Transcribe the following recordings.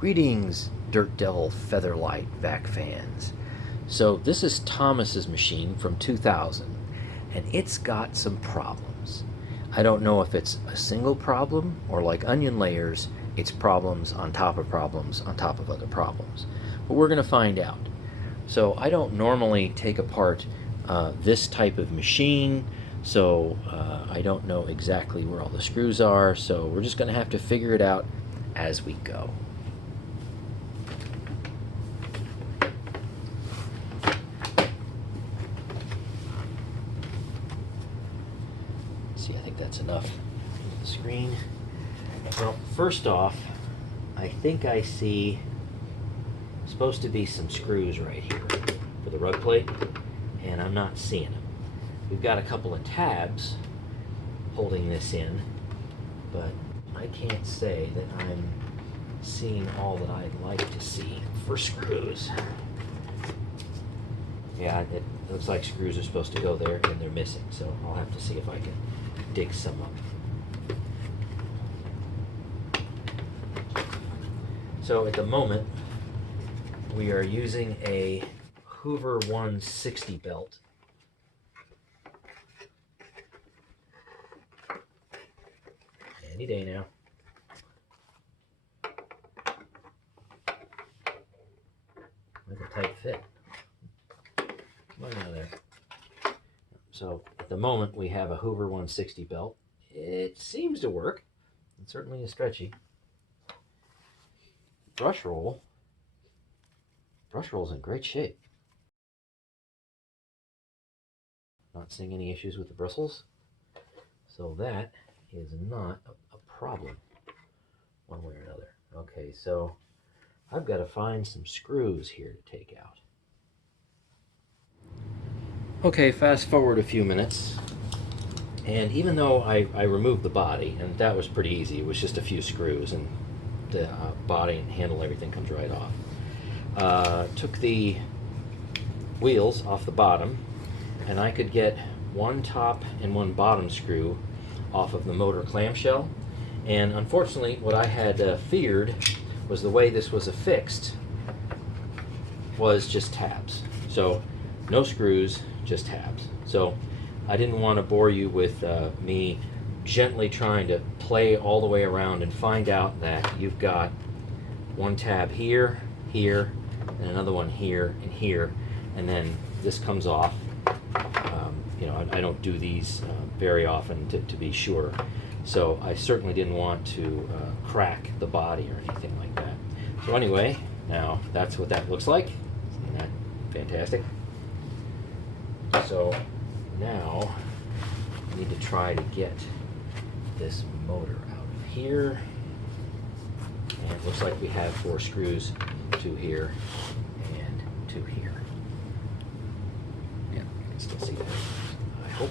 Greetings, Dirt Devil Featherlite vac fans. So this is Thomas's machine from 2000, and it's got some problems. I don't know if it's a single problem or like onion layers, it's problems on top of problems on top of other problems. But we're going to find out. So I don't normally take apart this type of machine, so I don't know exactly where all the screws are, so we're just going to have to figure it out as we go. See, I think that's enough on the screen. Well, first off, I think I see supposed to be some screws right here for the rug plate, and I'm not seeing them. We've got a couple of tabs holding this in, but I can't say that I'm seeing all that I'd like to see for screws. Yeah, it looks like screws are supposed to go there and they're missing, so I'll have to see if I can dig some up. So at the moment, we are using a Hoover 160 belt. Any day now. That's a tight fit. Come on out of there. So at the moment we have a Hoover 160 belt. It seems to work. It certainly is stretchy. Brush roll's in great shape. Not seeing any issues with the bristles. So that is not a problem one way or another. Okay, so I've got to find some screws here to take out. Okay, fast forward a few minutes, and even though I removed the body, and that was pretty easy, it was just a few screws, and the body and handle, everything comes right off. Took the wheels off the bottom, and I could get one top and one bottom screw off of the motor clamshell, and unfortunately what I had feared was the way this was affixed was just tabs. So no screws, just tabs. So I didn't want to bore you with me gently trying to play all the way around and find out that you've got one tab here, here, and another one here and here, and then this comes off. You know, I don't do these very often to be sure, so I certainly didn't want to crack the body or anything like that. So anyway, now that's what that looks like. Isn't that fantastic? So now I need to try to get this motor out of here, and it looks like we have 4 screws, 2 here and 2 here. Yeah, you can still see that, I hope.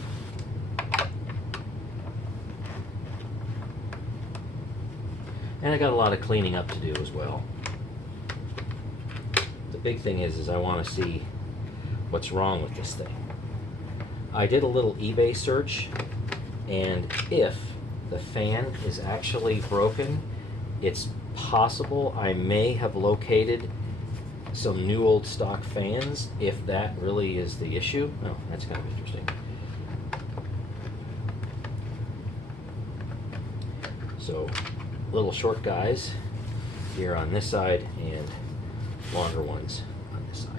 And I got a lot of cleaning up to do as well. The big thing is I want to see what's wrong with this thing. I did a little eBay search, and if the fan is actually broken, it's possible I may have located some new old stock fans, if that really is the issue. Oh, that's kind of interesting. So little short guys here on this side and longer ones on this side.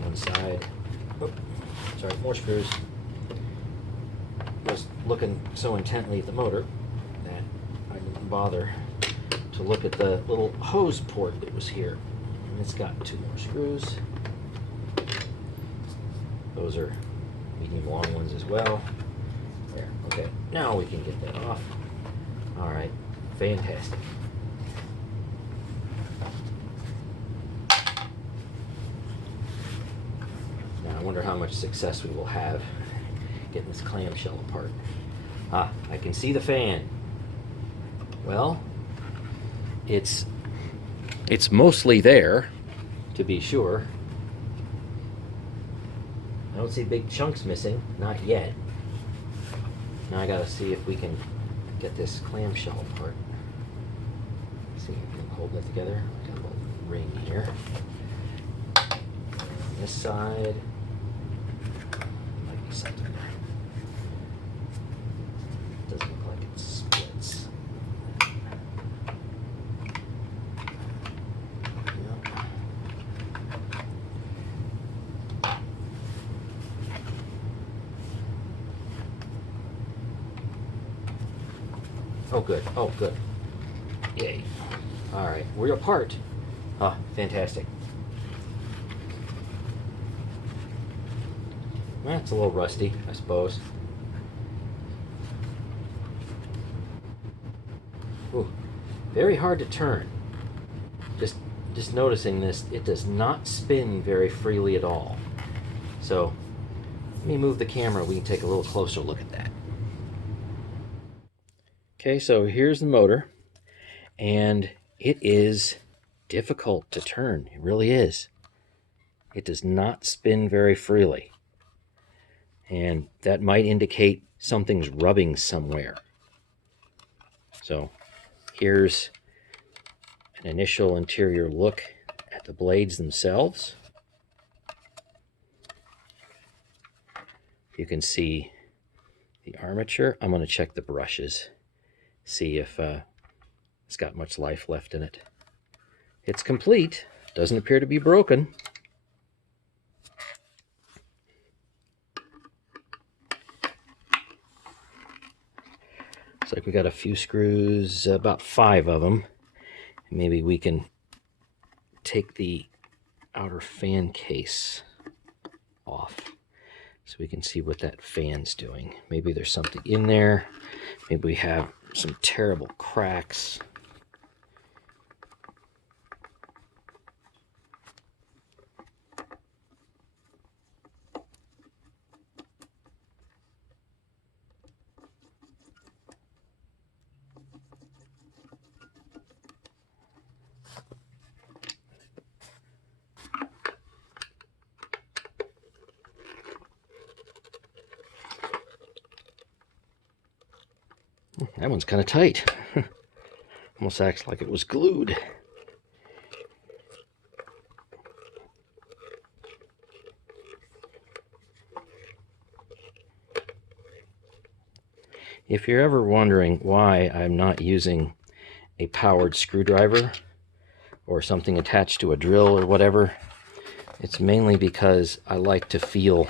One side. Oh, sorry, more screws. I was looking so intently at the motor that I didn't bother to look at the little hose port that was here. And it's got 2 more screws. Those are medium long ones as well. There, okay, now we can get that off. All right, fantastic. Now I wonder how much success we will have getting this clamshell apart. Ah, I can see the fan. Well, it's mostly there, to be sure. I don't see big chunks missing, not yet. Now I gotta see if we can get this clamshell apart. See if we can hold that together. I got a little ring here. On this side, might be something there. Doesn't look like it splits. Yep. Oh good, oh good. Yay. Alright, we're apart. Ah, fantastic. Well, it's a little rusty, I suppose. Ooh, very hard to turn. Just noticing this, it does not spin very freely at all. So, let me move the camera, we can take a little closer look at that. Okay, so here's the motor, and it is difficult to turn. It really is. It does not spin very freely. And that might indicate something's rubbing somewhere. So here's an initial interior look at the blades themselves. You can see the armature. I'm going to check the brushes, see if it's got much life left in it. It's complete. Doesn't appear to be broken. Looks like we got a few screws, about 5 of them. Maybe we can take the outer fan case off so we can see what that fan's doing. Maybe there's something in there. Maybe we have some terrible cracks. That one's kind of tight. Almost acts like it was glued. If you're ever wondering why I'm not using a powered screwdriver or something attached to a drill or whatever, it's mainly because I like to feel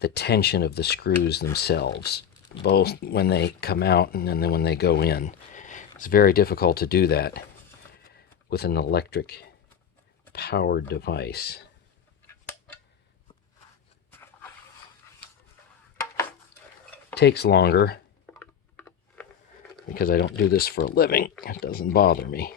the tension of the screws themselves, both when they come out and then when they go in. It's very difficult to do that with an electric powered device. It takes longer because I don't do this for a living. It doesn't bother me.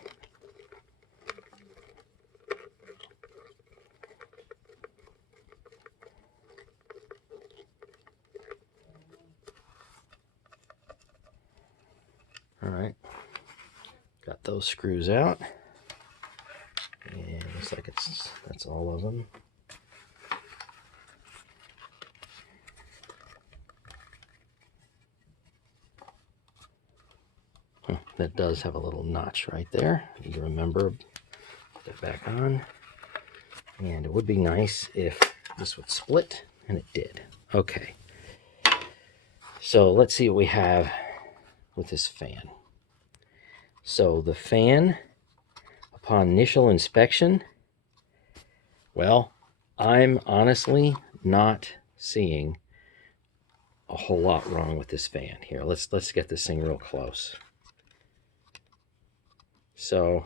All right, got those screws out, and looks like that's all of them. That does have a little notch right there. You remember, put that back on. And it would be nice if this would split, and it did. Okay. So let's see what we have with this fan. So the fan, upon initial inspection, well, I'm honestly not seeing a whole lot wrong with this fan. Here, let's get this thing real close. So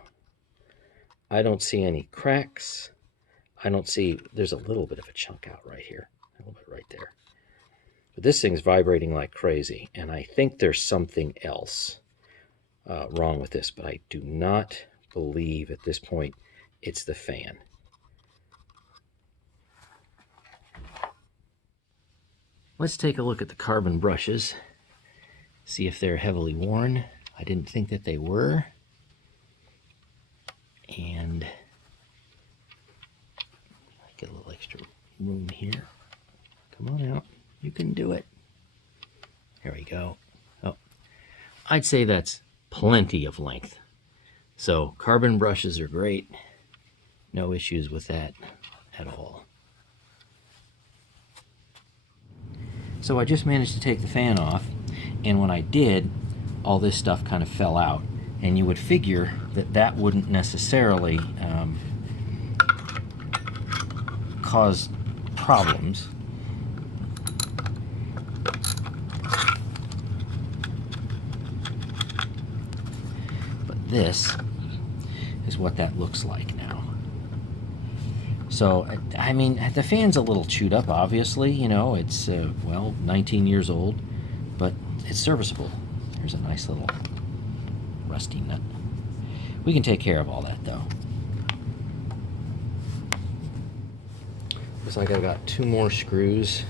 I don't see any cracks. I don't see, there's a little bit of a chunk out right here, a little bit right there. But this thing's vibrating like crazy, and I think there's something else wrong with this, but I do not believe at this point it's the fan. Let's take a look at the carbon brushes, see if they're heavily worn. I didn't think that they were. And Get a little extra room here. Come on out. You can do it. There we go. Oh, I'd say that's plenty of length. So carbon brushes are great. No issues with that at all. So I just managed to take the fan off, and when I did, all this stuff kind of fell out. And you would figure that that wouldn't necessarily cause problems. But this is what that looks like now. So, I mean, the fan's a little chewed up, obviously. You know, it's, well, 19 years old, but it's serviceable. There's a nice little rusty nut. We can take care of all that, though. Looks like I've got 2 more screws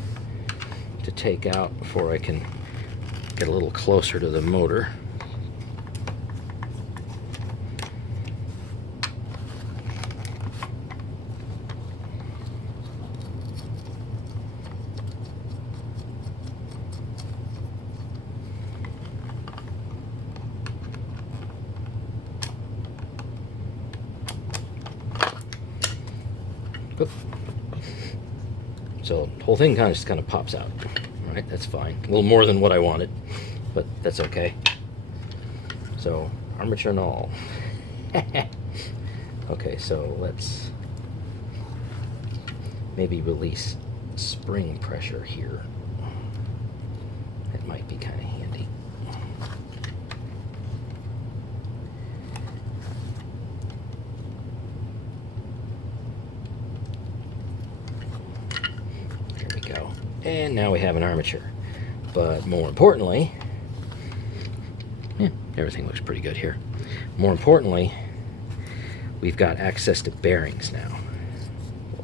to take out before I can get a little closer to the motor. So the whole thing just kind of pops out. All right, that's fine. A little more than what I wanted, but that's okay. So armature and all. Okay, so let's maybe release spring pressure here. That might be kind of handy. And now we have an armature. But more importantly, everything looks pretty good here. More importantly, we've got access to bearings now.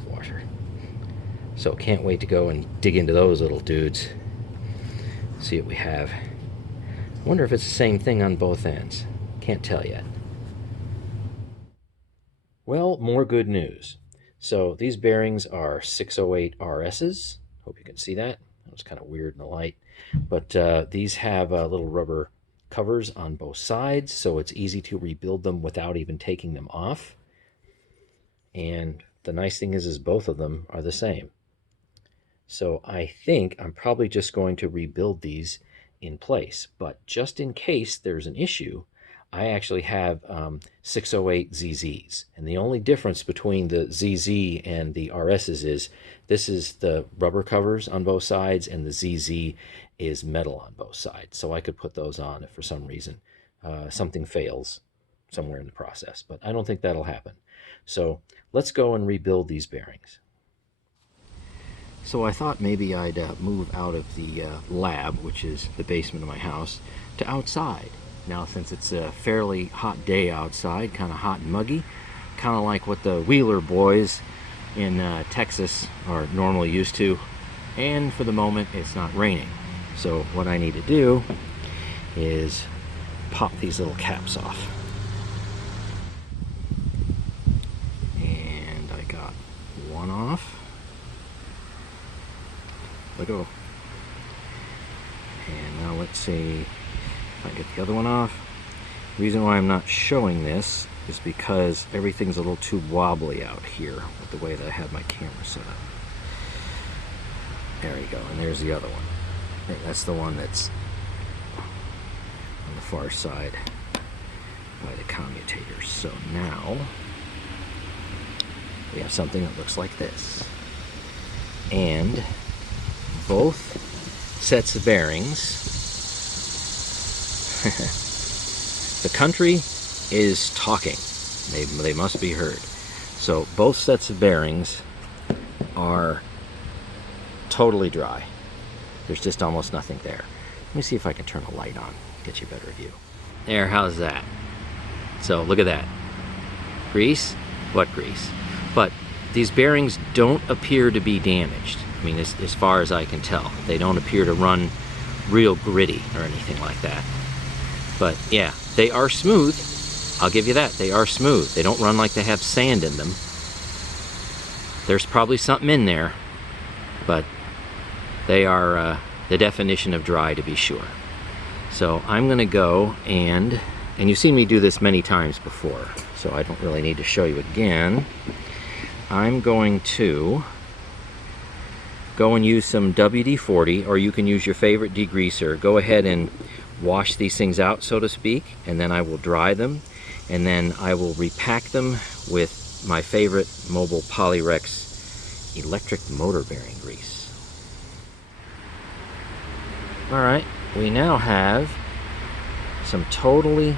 Washer. So can't wait to go and dig into those little dudes. See what we have. I wonder if it's the same thing on both ends. Can't tell yet. Well, more good news. So these bearings are 608 RSs. Hope you can see that. That was kind of weird in the light. But these have little rubber covers on both sides, so it's easy to rebuild them without even taking them off. And the nice thing is both of them are the same. So I think I'm probably just going to rebuild these in place. But just in case there's an issue, I actually have 608 ZZs. And the only difference between the ZZ and the RSs is this is the rubber covers on both sides, and the ZZ is metal on both sides. So I could put those on if for some reason something fails somewhere in the process. But I don't think that'll happen. So let's go and rebuild these bearings. So I thought maybe I'd move out of the lab, which is the basement of my house, to outside. Now, since it's a fairly hot day outside, kind of hot and muggy, kind of like what the Wheeler boys in Texas are normally used to, and for the moment it's not raining. So what I need to do is pop these little caps off. And I got one off. Let go. And now let's see if I can get the other one off. The reason why I'm not showing this is because everything's a little too wobbly out here with the way that I have my camera set up. There you go, and there's the other one. That's the one that's on the far side by the commutators. So now we have something that looks like this. And both sets of bearings, the country is talking. They must be heard. So both sets of bearings are totally dry. There's just almost nothing there. Let me see if I can turn the light on, get you a better view. There, how's that? So look at that. Grease? What grease? But these bearings don't appear to be damaged. I mean, as far as I can tell. They don't appear to run real gritty or anything like that. But yeah, they are smooth. I'll give you that. They are smooth. They don't run like they have sand in them. There's probably something in there, but they are the definition of dry, to be sure. So I'm going to go and you've seen me do this many times before, so I don't really need to show you again. I'm going to go and use some WD-40, or you can use your favorite degreaser. Go ahead and wash these things out, so to speak, and then I will dry them, and then I will repack them with my favorite Mobile Polyrex electric motor bearing grease. Alright, we now have some totally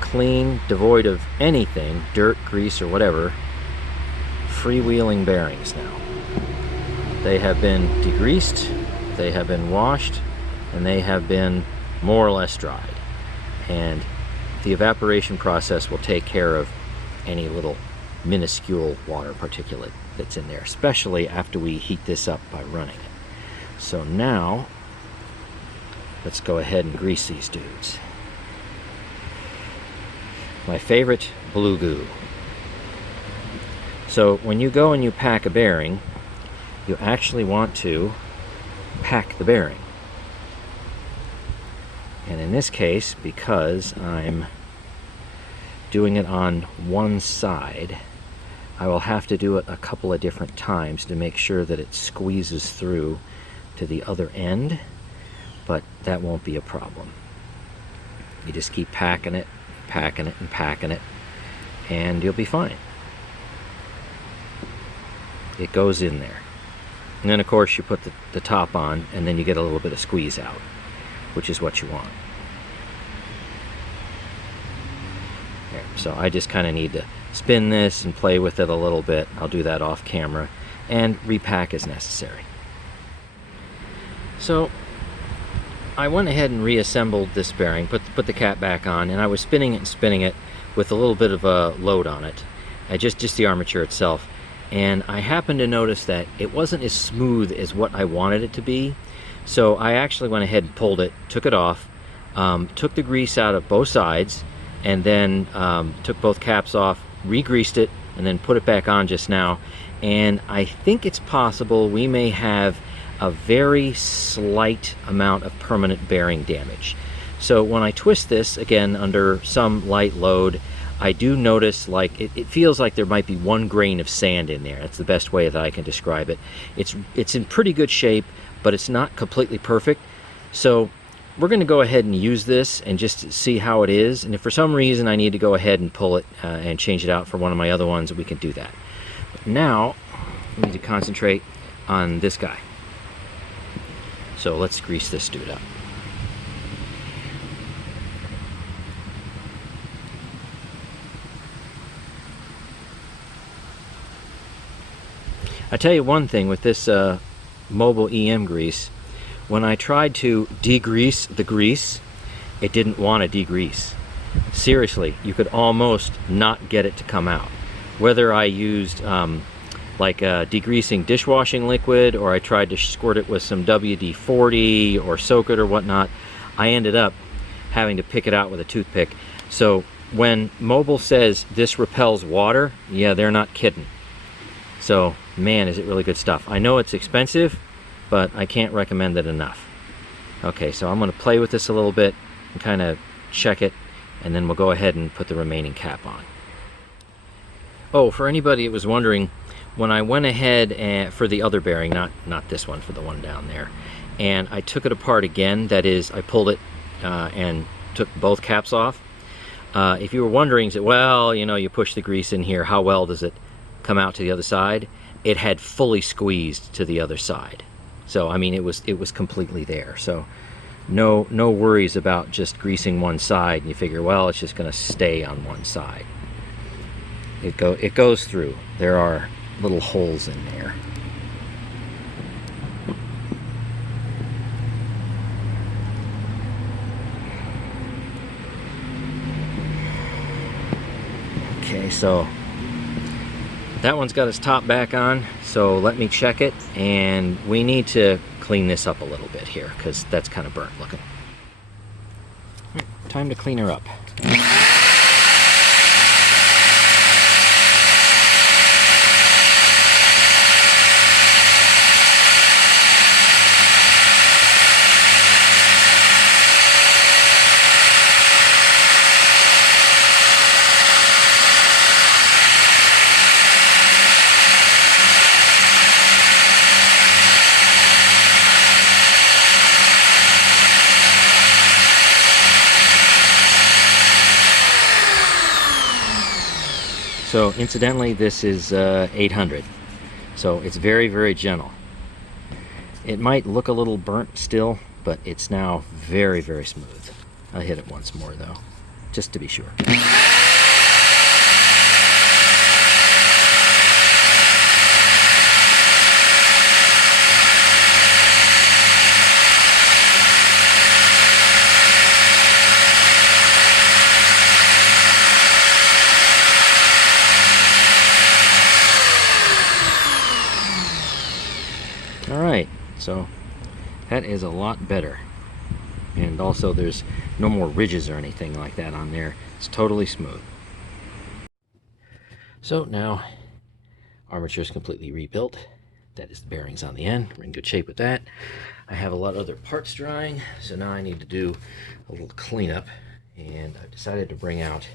clean, devoid of anything, dirt, grease, or whatever, freewheeling bearings now. They have been degreased, they have been washed, and they have been more or less dried. And the evaporation process will take care of any little minuscule water particulate that's in there, especially after we heat this up by running it. So now, let's go ahead and grease these dudes. My favorite, blue goo. So when you go and you pack a bearing, you actually want to pack the bearing. And in this case, because I'm doing it on one side, I will have to do it a couple of different times to make sure that it squeezes through to the other end, but that won't be a problem. You just keep packing it, and packing it, and you'll be fine. It goes in there. And then of course you put the top on, and then you get a little bit of squeeze out, which is what you want. There. So I just kind of need to spin this and play with it a little bit. I'll do that off camera, and repack as necessary. So I went ahead and reassembled this bearing, put the cap back on, and I was spinning it and spinning it with a little bit of a load on it, just the armature itself. And I happened to notice that it wasn't as smooth as what I wanted it to be. So I actually went ahead and pulled it, took it off, took the grease out of both sides, and then took both caps off, re-greased it, and then put it back on just now. And I think it's possible we may have a very slight amount of permanent bearing damage. So when I twist this, again, under some light load, I do notice, like, it feels like there might be 1 grain of sand in there. That's the best way that I can describe it. It's in pretty good shape, but it's not completely perfect. So we're going to go ahead and use this and just see how it is. And if for some reason I need to go ahead and pull it and change it out for one of my other ones, we can do that. But now we need to concentrate on this guy. So let's grease this dude up. I tell you one thing with this mobile EM grease, when I tried to degrease the grease, it didn't want to degrease. Seriously, you could almost not get it to come out. Whether I used like degreasing dishwashing liquid, or I tried to squirt it with some WD-40 or soak it or whatnot, I ended up having to pick it out with a toothpick. So when Mobile says this repels water, yeah, they're not kidding. So, man, is it really good stuff. I know it's expensive, but I can't recommend it enough. Okay, so I'm going to play with this a little bit and kind of check it, and then we'll go ahead and put the remaining cap on. Oh, for anybody that was wondering, when I went ahead and for the other bearing, not this one, for the one down there, and I took it apart again, that is, I pulled it and took both caps off. If you were wondering, well, you know, you push the grease in here, how well does it come out to the other side? It had fully squeezed to the other side. So I mean, it was completely there. So no worries about just greasing one side and you figure, well, it's just going to stay on one side. It goes through. There are little holes in there. Okay, so that one's got its top back on, so let me check it, and we need to clean this up a little bit here because that's kind of burnt looking. Time to clean her up. So incidentally, this is 800, so it's very, very gentle. It might look a little burnt still, but it's now very, very smooth. I'll hit it once more though, just to be sure. Alright, so that is a lot better. And also there's no more ridges or anything like that on there. It's totally smooth. So now armature is completely rebuilt. That is the bearings on the end. We're in good shape with that. I have a lot of other parts drying, so now I need to do a little cleanup, and I've decided to bring out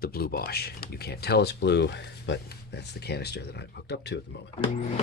the blue Bosch. You can't tell it's blue, but that's the canister that I've hooked up to at the moment.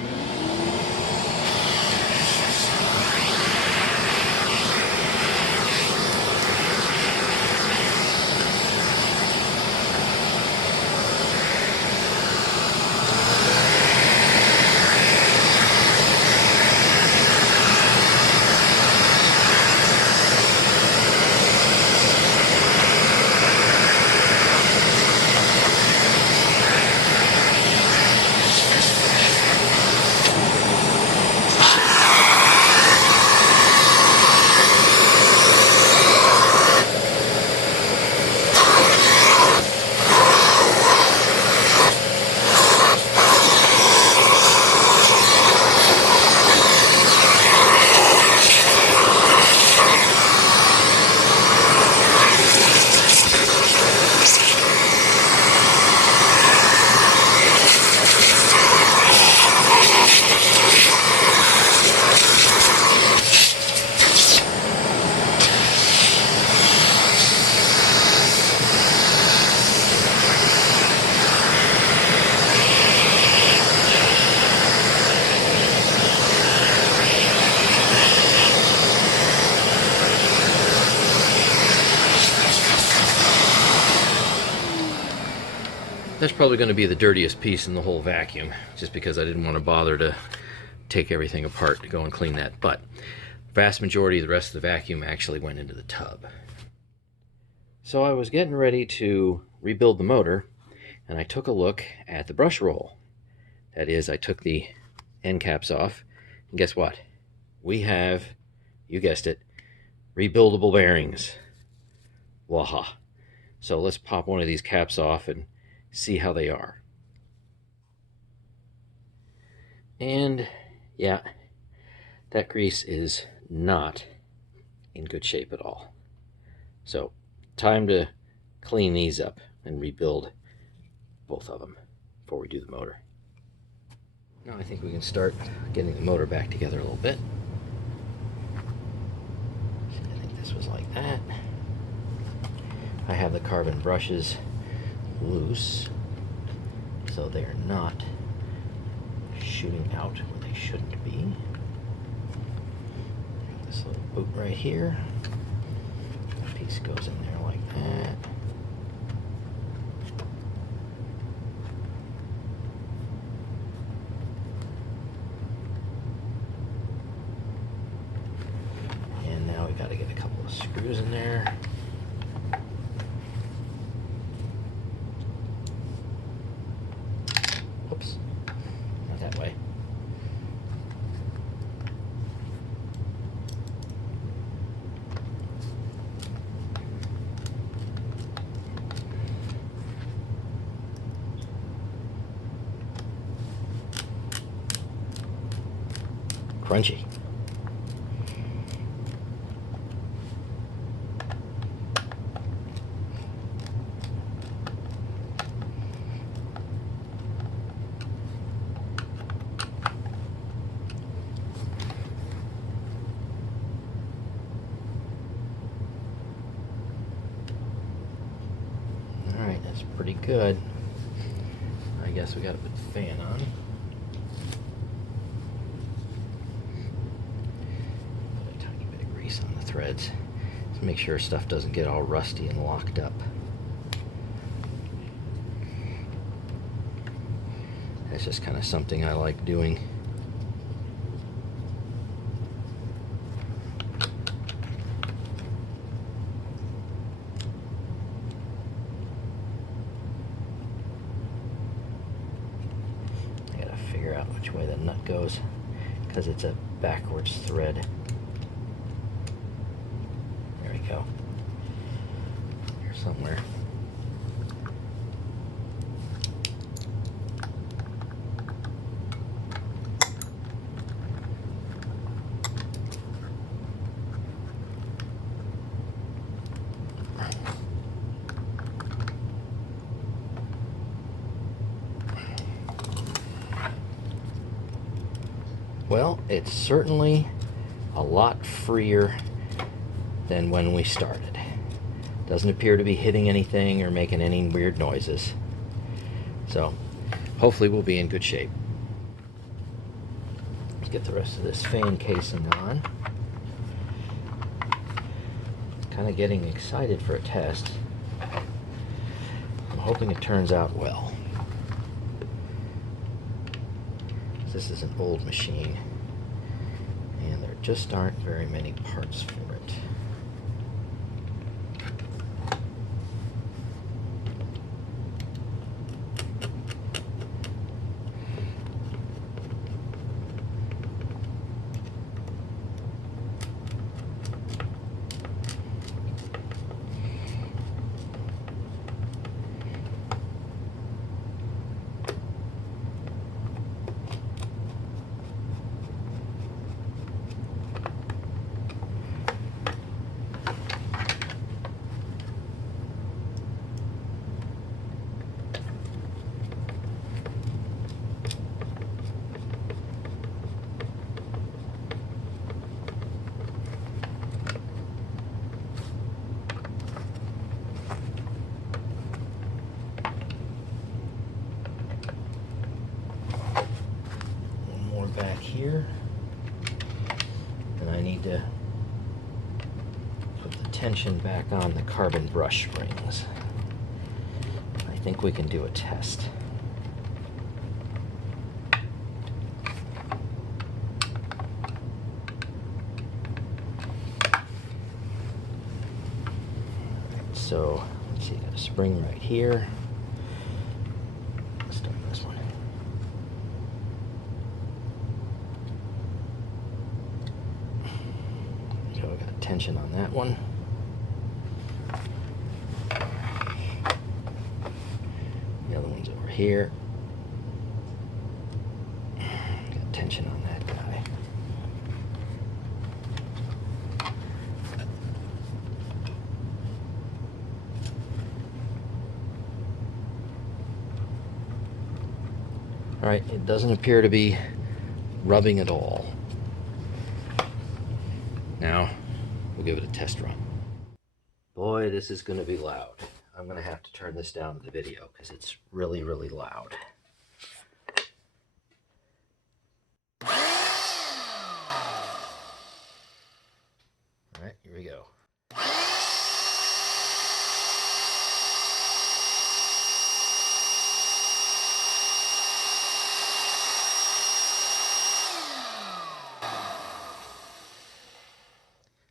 That's probably going to be the dirtiest piece in the whole vacuum, just because I didn't want to bother to take everything apart to go and clean that. But vast majority of the rest of the vacuum actually went into the tub. So I was getting ready to rebuild the motor, and I took a look at the brush roll. That is, I took the end caps off, and guess what? We have, you guessed it, rebuildable bearings. Waha. So let's pop one of these caps off and see how they are. And yeah, that grease is not in good shape at all. So time to clean these up and rebuild both of them before we do the motor. Now I think we can start getting the motor back together a little bit. I think this was like that. I have the carbon brushes loose, so they are not shooting out where they shouldn't be. This little boot right here, that piece goes in there like that. And now we got to get a couple of screws in there. Oops, not that way. Crunchy. Alright, that's pretty good. I guess we gotta put the fan on. Put a tiny bit of grease on the threads to make sure stuff doesn't get all rusty and locked up. It's just kind of something I like doing. I gotta figure out which way the nut goes because it's a backwards thread. There we go. Here somewhere. Well, it's certainly a lot freer than when we started. Doesn't appear to be hitting anything or making any weird noises. So hopefully we'll be in good shape. Let's get the rest of this fan casing on. Kind of getting excited for a test. I'm hoping it turns out well. This is an old machine, and there just aren't very many parts for it. Back here, and I need to put the tension back on the carbon brush springs. I think we can do a test. So let's see, got a spring right here. Let's start this one. So we got tension on that one. The other one's over here. Got tension on that guy. All right, it doesn't appear to be rubbing at all. Now, we'll give it a test run. Boy, this is going to be loud. I'm going to have to turn this down in the video because it's really, really loud. All right, here we go.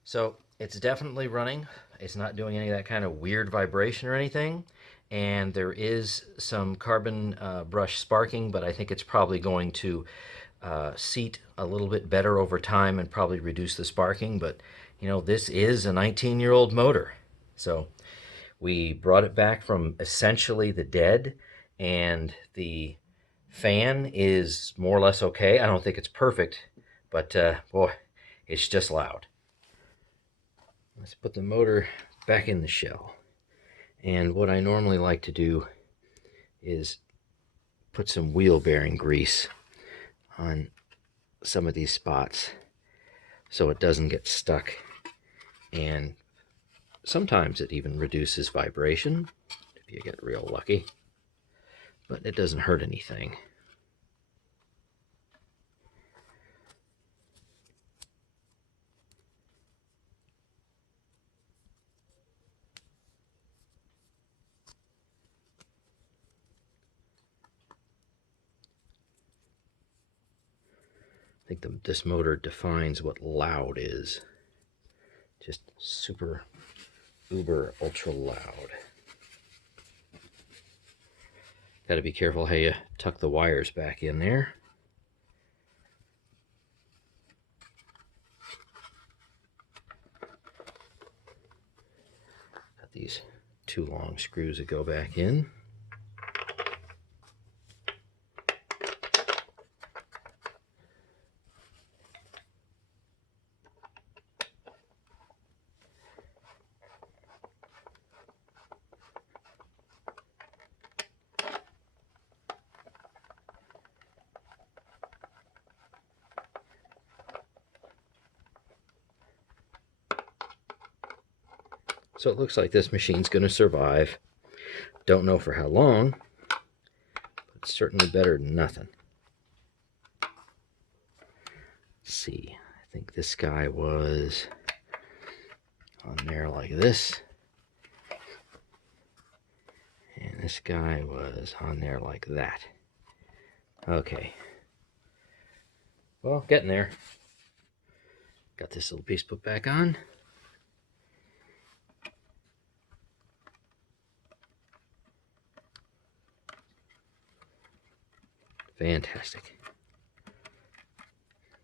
So it's definitely running. It's not doing any of that kind of weird vibration or anything. And there is some carbon brush sparking, but I think it's probably going to seat a little bit better over time and probably reduce the sparking. But, you know, this is a 19-year-old motor. So we brought it back from essentially the dead, and the fan is more or less okay. I don't think it's perfect, but boy, it's just loud. Let's put the motor back in the shell. And what I normally like to do is put some wheel bearing grease on some of these spots so it doesn't get stuck. And sometimes it even reduces vibration if you get real lucky, but it doesn't hurt anything. I think this motor defines what loud is. Just super, uber, ultra loud. Got to be careful how you tuck the wires back in there. Got these 2 long screws that go back in. So it looks like this machine's going to survive. Don't know for how long, but it's certainly better than nothing. Let's see, I think this guy was on there like this. And this guy was on there like that. Okay. Well, getting there. Got this little piece put back on. Fantastic.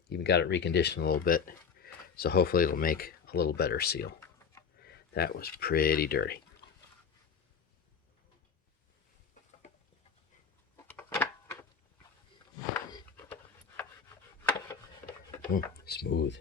Even got it reconditioned a little bit, so hopefully it'll make a little better seal. That was pretty dirty. Smooth.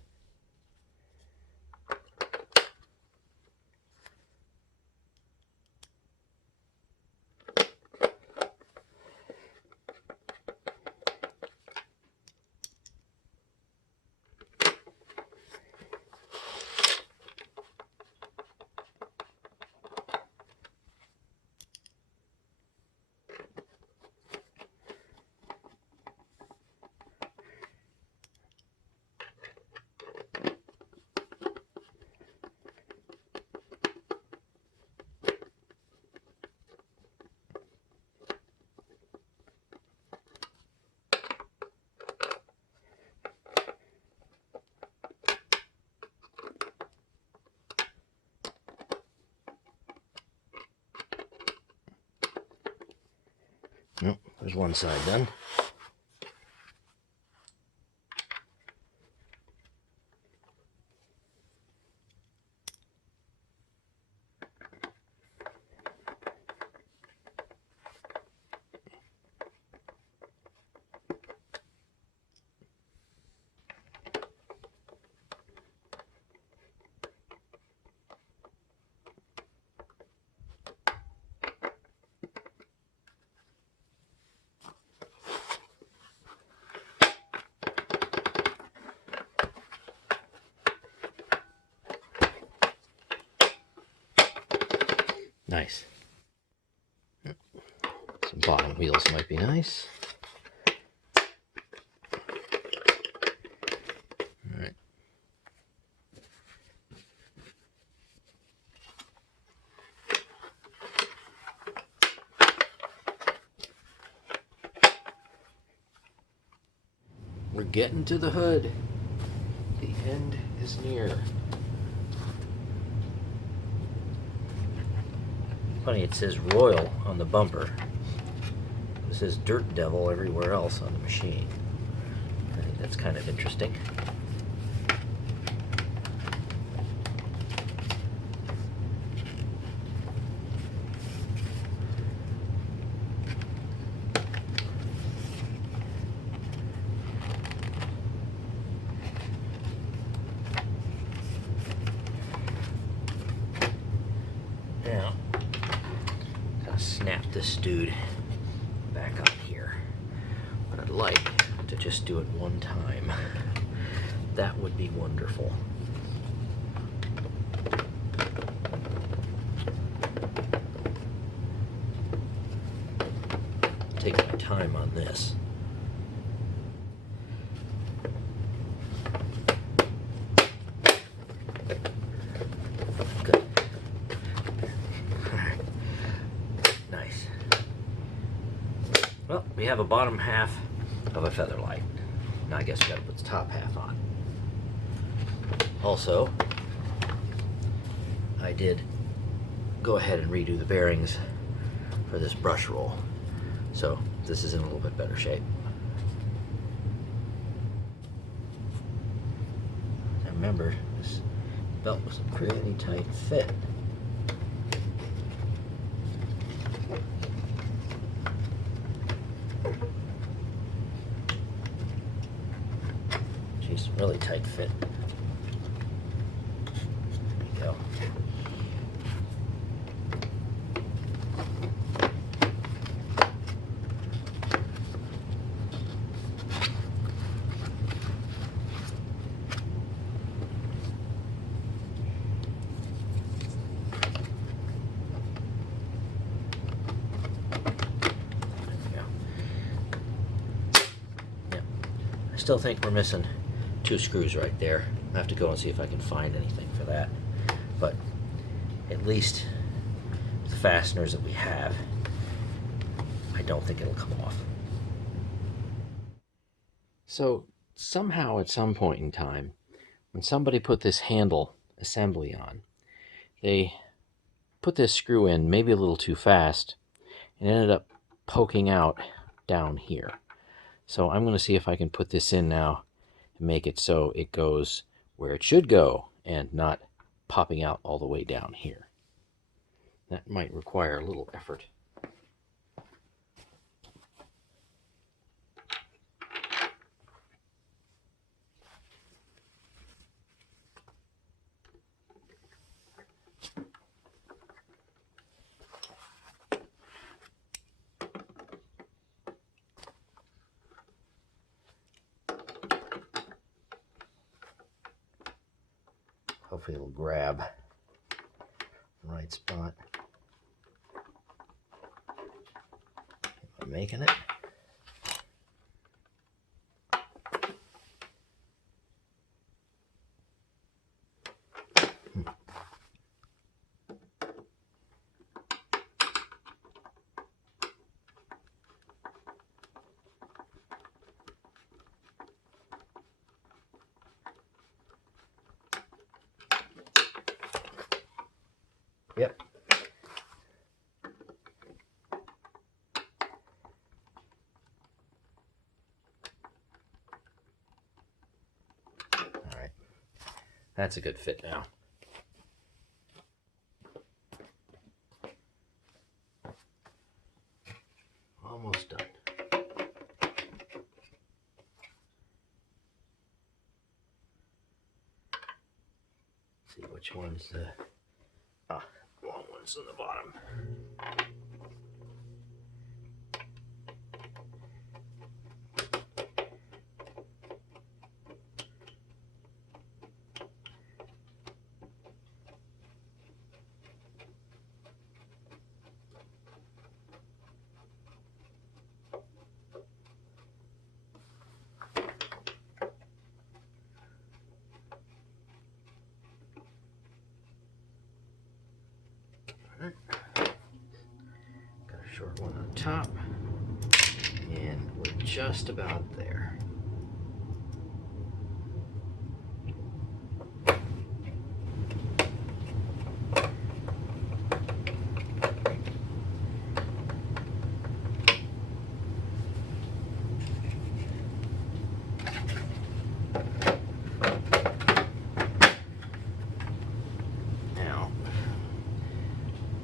Nope, there's one side done. Nice. Some bottom wheels might be nice. All right. We're getting to the hood. The end is near. Funny, it says Royal on the bumper. It says Dirt Devil everywhere else on the machine. I think that's kind of interesting. Now, snap this dude back on here. But I'd like to just do it one time. That would be wonderful. Take my time on this. Good. Nice. Well, we have a bottom half of a Featherlite. Now I guess we gotta put the top half on. Also, I did go ahead and redo the bearings for this brush roll, so this is in a little bit better shape. I remember this belt was a pretty tight fit. Geez, really tight fit. There you go. Still think we're missing 2 screws right there. I have to go and see if I can find anything for that. But at least the fasteners that we have, I don't think it'll come off. So somehow at some point in time, when somebody put this handle assembly on, they put this screw in maybe a little too fast and ended up poking out down here. So I'm going to see if I can put this in now and make it so it goes where it should go and not popping out all the way down here. That might require a little effort. Hopefully it'll grab the right spot. I'm making it. Yep. All right. That's a good fit now. Almost done. Let's see which one's the long ones on the bottom. Got a short one on top, and we're just about there.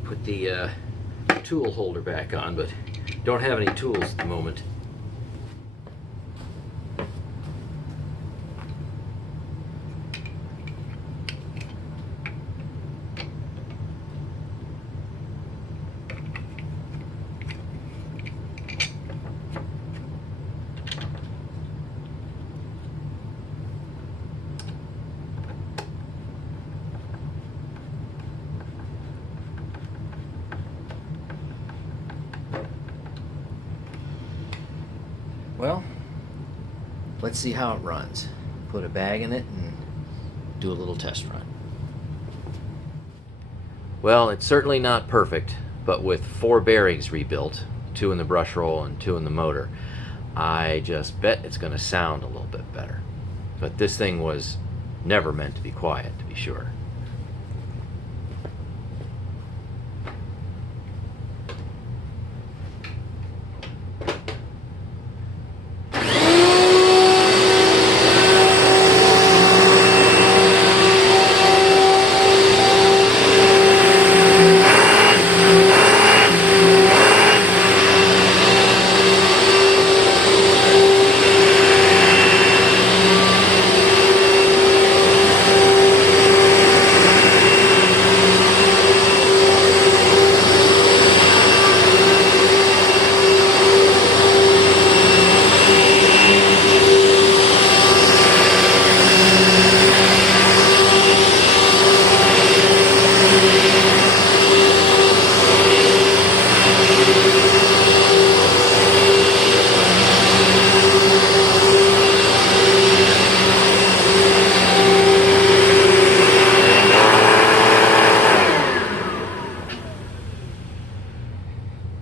Put the tool holder back on, but don't have any tools at the moment. Well, let's see how it runs. Put a bag in it and do a little test run. Well, it's certainly not perfect, but with 4 bearings rebuilt, 2 in the brush roll and 2 in the motor, I just bet it's going to sound a little bit better. But this thing was never meant to be quiet, to be sure.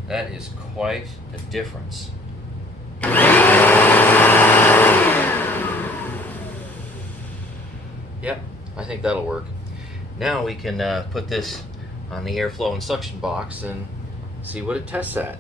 That is quite a difference. Yep, I think that'll work. Now we can put this on the airflow and suction box and see what it tests at.